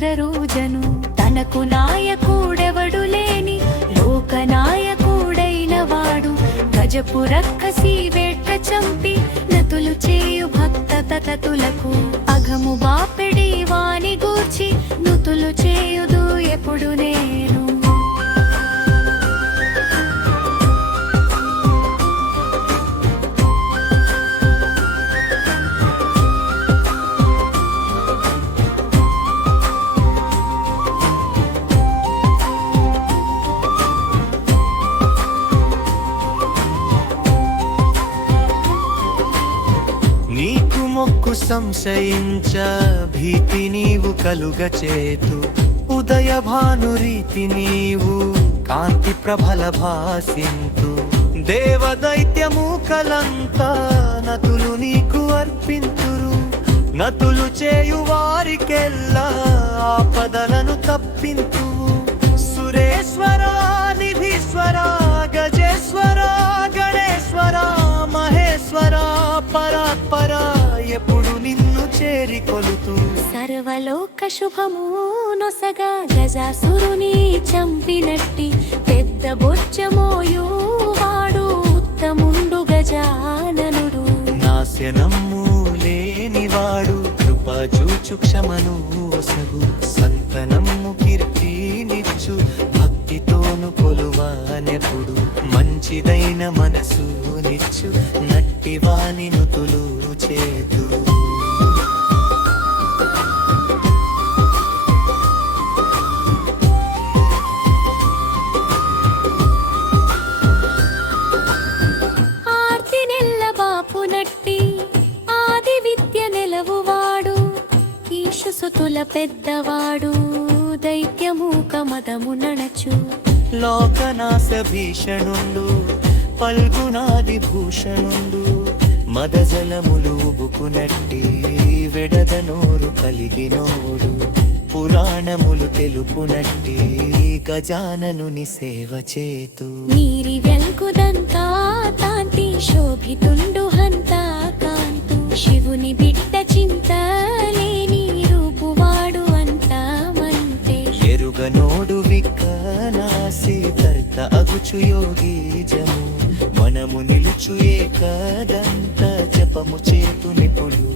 నరరోజను తనకు నాయకుడెవడు లేని లోకనాయకుడైన వాడు గజపు రక్కసి వేట్ట చంపి నతులు చేయు భక్త తతతులకు అఘము బాపెడి వాని గూర్చి నుతులు చేయుదు ఎప్పుడు నేను. నీకు మొక్కు సంశయించ భీతి నీవు కలుగచేతు ఉదయ భానురీతి నీవు కాంతి ప్రభల భాసింతు దేవదైత్యము కలంతా నతులు నీకు అర్పింతురు నతులు చేయు వారికెల్లా ఆపదలను తప్పింతు సురేశ్వర నిధీశ్వర గజేశ్వర గణేశ్వర మహేశ్వర పరాత్పర ఎప్పుడు నిన్ను చేరి కొలుతూ సర్వలోక శుభము నొసగా గజాసురుని చంపినట్టి పెద్ద బొచ్చమోయు వాడు ఉత్తముండు గజాననుడు నాశనము లేనివాడు కృపా చూచు క్షమను ఒసగు సంతనము కీర్తినిచ్చు భక్తితోను కొలువానెప్పుడు మంచిదైన మనసు నిచ్చు నట్టివాని నుతులు చేతు. ఆర్తి నెల్ల బాపు నట్టి ఆది విద్య నెలవువాడు ఈశుసుతుల పెద్దవాడు దైత్యమూక మదము నడచు లోకనాశ భీషణుండు పల్గునాది భూషణుండు మదజలములు ఉబుకునట్టి వెడదనోరు కలిగినోడు పురాణములు తెలుపునట్టి గజాననుని సేవ చేతు నీరి వెల్కుదంతా కాంతి శోభితుండు హంతా కాంతు శివుని బిడ్డ చింతలేని రూపువాడు అంతా మంతే ఎరుగనోడు విక్కనాసి కర్త అగుచు యోగి జము మనము నిలుచు ఏకదంత జపము చేతు నిపుడు